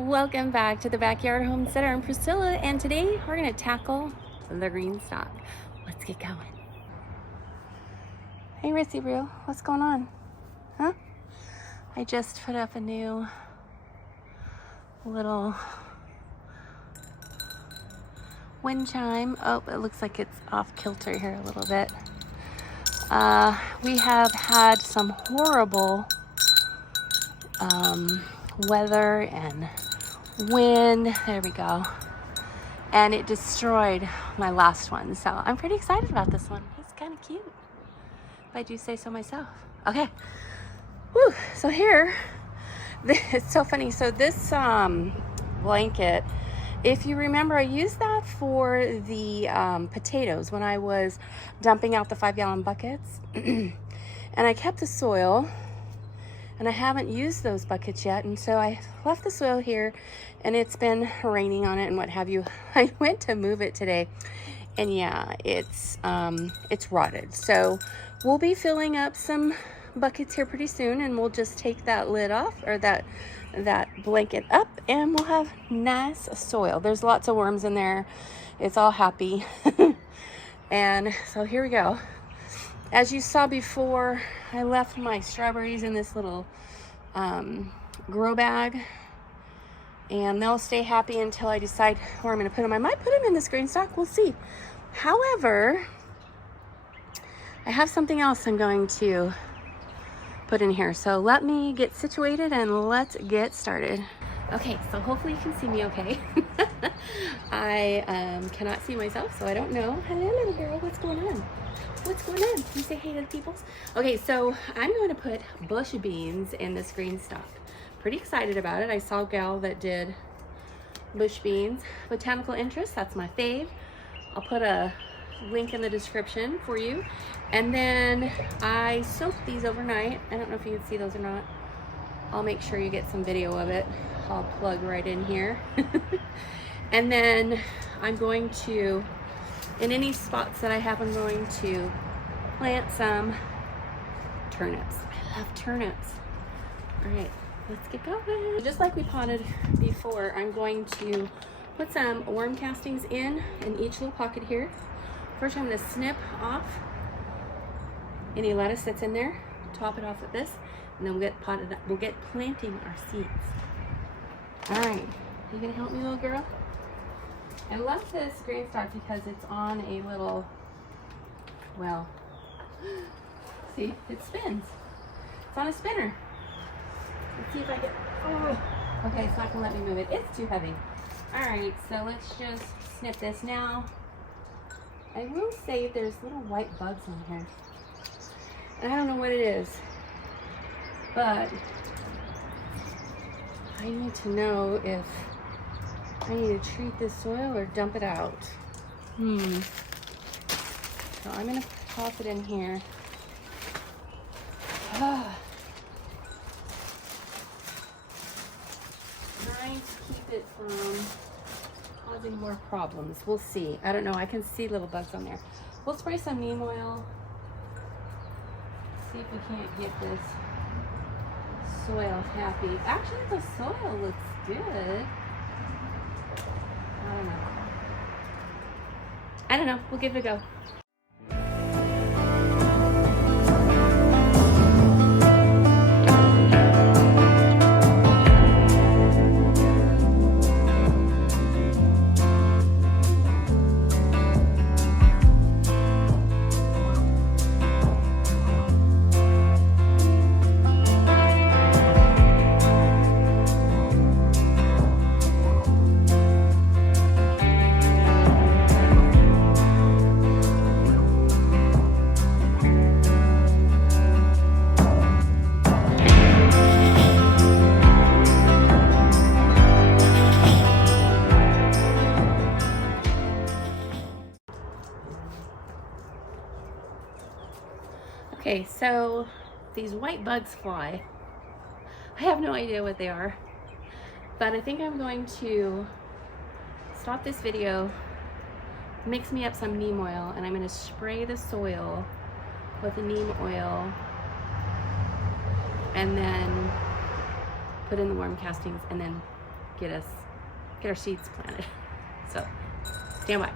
Welcome back to the Backyard Homesteader. I'm Priscilla, and today we're going to tackle the Greenstalk. Let's get going. Hey Rissy Brew, what's going on? Huh? I just put up a new little wind chime. Oh, it looks like it's off kilter here a little bit. We have had some horrible weather and wind. There we go. And it destroyed my last one. So I'm pretty excited about this one. He's kind of cute, if I do say so myself. Okay. Whew. So here, it's so funny. So this blanket, if you remember, I used that for the potatoes when I was dumping out the 5-gallon buckets. And I kept the soil, and I haven't used those buckets yet. And so I left the soil here, and it's been raining on it and what have you. I went to move it today, and yeah, it's rotted. So we'll be filling up some buckets here pretty soon, and we'll just take that lid off, or that blanket up, and we'll have nice soil. There's lots of worms in there. It's all happy. And so here we go. As you saw before, I left my strawberries in this little grow bag, and they'll stay happy until I decide where I'm going to put them. I might put them in this Greenstalk. We'll see. However, I have something else I'm going to put in here. So let me get situated and let's get started. Okay, so hopefully you can see me okay. I cannot see myself, so I don't know. Hello, little girl. What's going on? What's going on? Can you say hey to the peoples? Okay, so I'm going to put bush beans in this Greenstalk. Pretty excited about it. I saw a gal that did bush beans. Botanical interest, that's my fave. I'll put a link in the description for you. And then I soaked these overnight. I don't know if you can see those or not. I'll make sure you get some video of it. I'll plug right in here. And then I'm going to, in any spots that I have, I'm going to plant some turnips. I love turnips. All right, let's get going. Just like we potted before, I'm going to put some worm castings in each little pocket here. First, I'm going to snip off any lettuce that's in there, top it off with this, and then we'll get planting our seeds. All right, you gonna help me, little girl? I love this Greenstalk because it's on a little, well, see, it spins. It's on a spinner. Let's see if I get, oh, okay, it's not gonna let me move it. It's too heavy. All right, so let's just snip this now. I will say there's little white bugs on here. And I don't know what it is, but I need to know if I need to treat this soil or dump it out. So I'm gonna toss it in here. Trying to keep it from causing more problems. We'll see. I don't know. I can see little bugs on there. We'll spray some neem oil. See if we can't get this soil happy. Actually, the soil looks good. I don't know. We'll give it a go. Okay, so these white bugs fly. I have no idea what they are, but I think I'm going to stop this video, mix me up some neem oil, and I'm going to spray the soil with the neem oil, and then put in the worm castings, and then get our seeds planted. So stand by.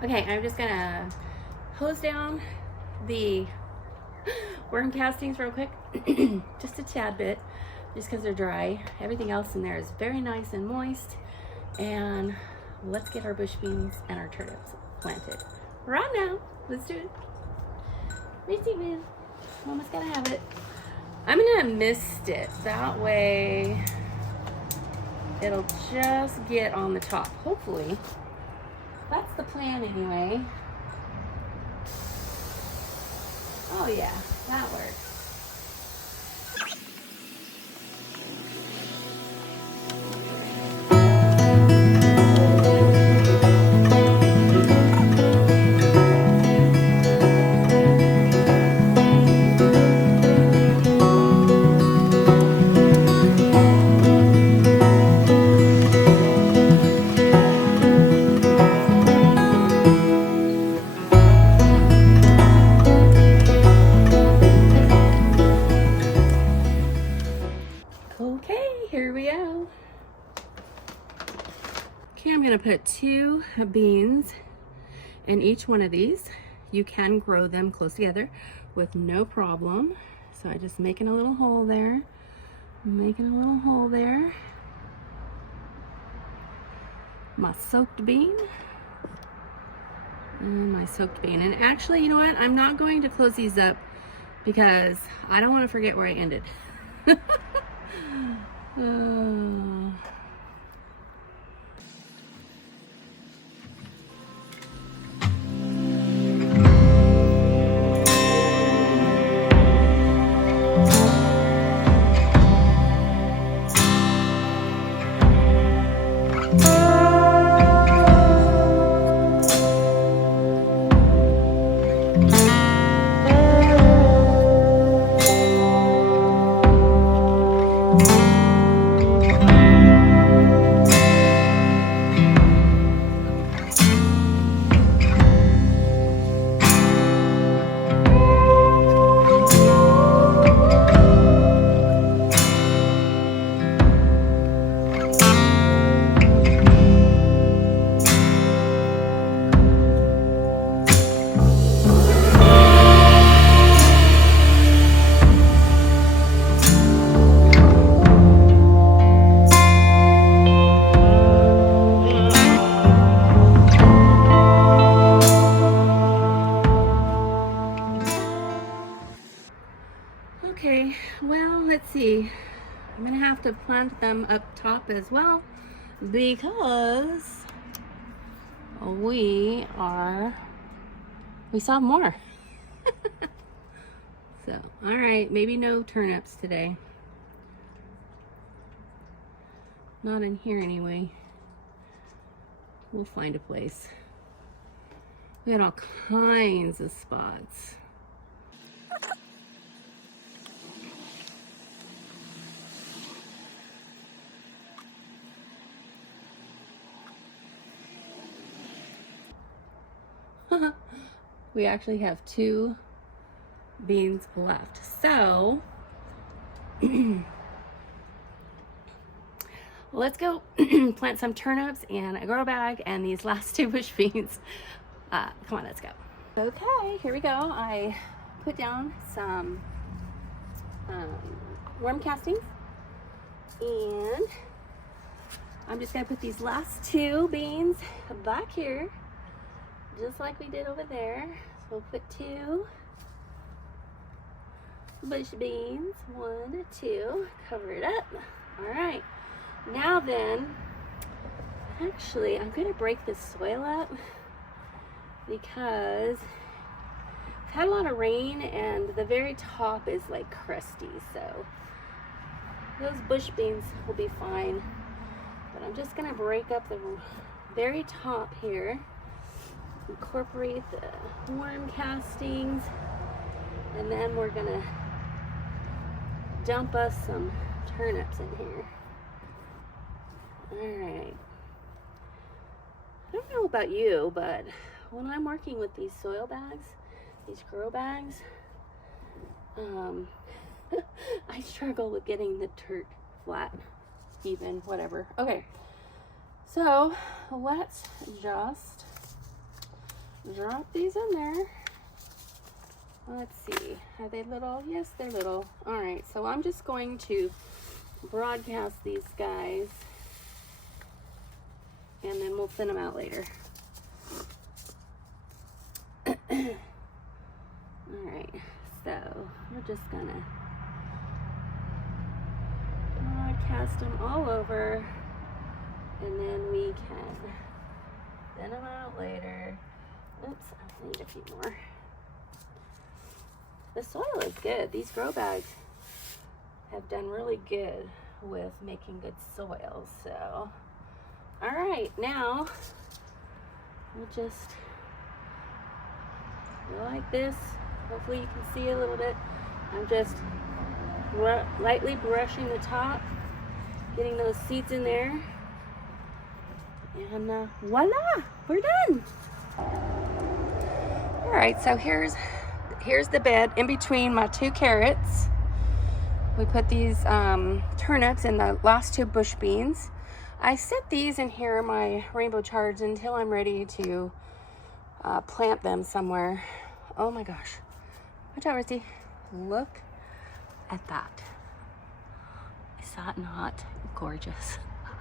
Okay, I'm just gonna hose down the worm castings real quick, just a tad bit, just because they're dry. Everything else in there is very nice and moist. And let's get our bush beans and our turnips planted right now. Let's do it. Misty man, Mama's gonna have it. I'm gonna mist it, that way it'll just get on the top, hopefully. That's the plan anyway. Oh yeah, that works. Here we go. Okay, I'm gonna put 2 beans in each one of these. You can grow them close together with no problem. So I'm just making a little hole there. Making a little hole there. My soaked bean. And my soaked bean. And actually, you know what? I'm not going to close these up because I don't want to forget where I ended. Okay, well, let's see. I'm gonna have to plant them up top as well because we saw more. So, all right, maybe no turnips today. Not in here anyway. We'll find a place. We had all kinds of spots. We actually have 2 beans left. So let's go plant some turnips in a grow bag and these last 2 bush beans. Come on, let's go. Okay, here we go. I put down some worm castings, and I'm just gonna put these last 2 beans back here, just like we did over there. So we'll put 2 bush beans, 1, 2, cover it up. All right, now then, actually, I'm gonna break this soil up because I've had a lot of rain and the very top is like crusty, so those bush beans will be fine. But I'm just gonna break up the very top here, incorporate the worm castings, and then we're gonna dump us some turnips in here. All right. I don't know about you, but when I'm working with these soil bags, these grow bags, I struggle with getting the dirt flat, even, whatever. Okay, so let's just drop these in there. Let's see, are they little? Yes, they're little. All right, so I'm just going to broadcast these guys and then we'll thin them out later. Alright, so we're just gonna broadcast them all over, and then we can thin them out later. Oops, I need a few more. The soil is good. These grow bags have done really good with making good soil. So, all right, now we'll just go like this. Hopefully you can see a little bit. I'm just lightly brushing the top, getting those seeds in there, and voila, we're done. All right, so here's the bed in between my 2 carrots. We put these turnips and the last 2 bush beans. I set these in here, my rainbow chards, until I'm ready to plant them somewhere. Oh my gosh. Watch out, Rizzy. Look at that. Is that not gorgeous?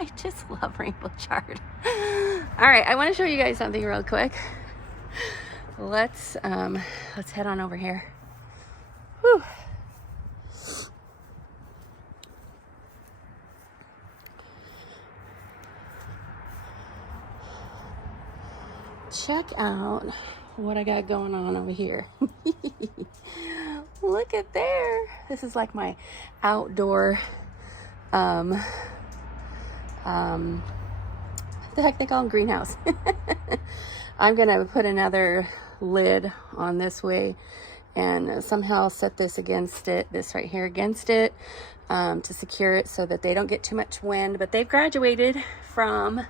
I just love rainbow chard. All right, I want to show you guys something real quick. Let's head on over here. Whew. Check out what I got going on over here. Look at there. This is like my outdoor the heck they call them, greenhouse. I'm gonna put another lid on this way and somehow set this against it, this right here against it, to secure it so that they don't get too much wind. But they've graduated from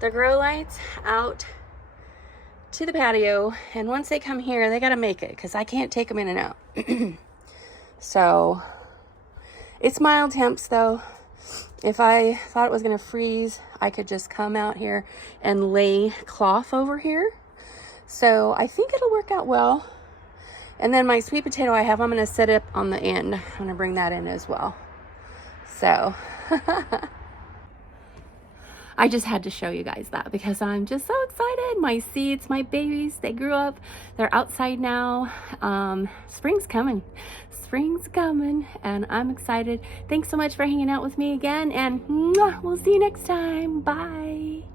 the grow lights out to the patio, and once they come here they got to make it because I can't take them in and out. So it's mild temps though. If I thought it was going to freeze, I could just come out here and lay cloth over here. So I think it'll work out well. And then my sweet potato I'm going to set up on the end. I'm going to bring that in as well. So I just had to show you guys that because I'm just so excited. My seeds, my babies, they grew up. They're outside now. Spring's coming. Spring's coming, and I'm excited. Thanks so much for hanging out with me again, and we'll see you next time. Bye.